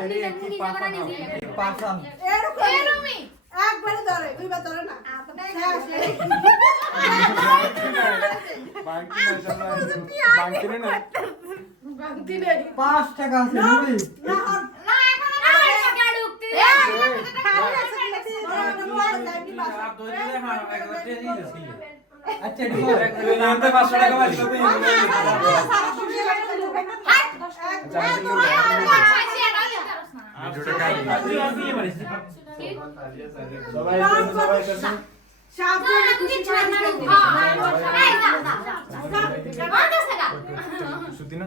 আরে কি পাসান কি পাসান এরকমই একবারে ধরে দুইবার ধরে না বাংকি না বাংকি না বাংতি নেই 5 টাকা আছে নিবি না এখন না টাকা ঢুকতে আচ্ছা ঠিক আছে এতে 500 টাকা বাড়ি হবে সবাই সাবধানে খুশি করে সুতি না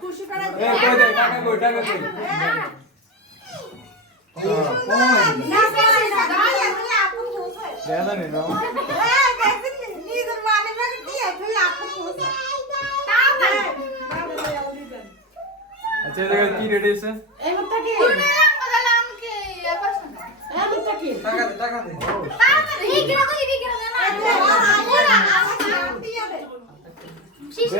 খুশি করে টাকা কই টাকা কই জানা নেই নাও আচ্ছা এটা কি রেট আছে টাকা দে শিশু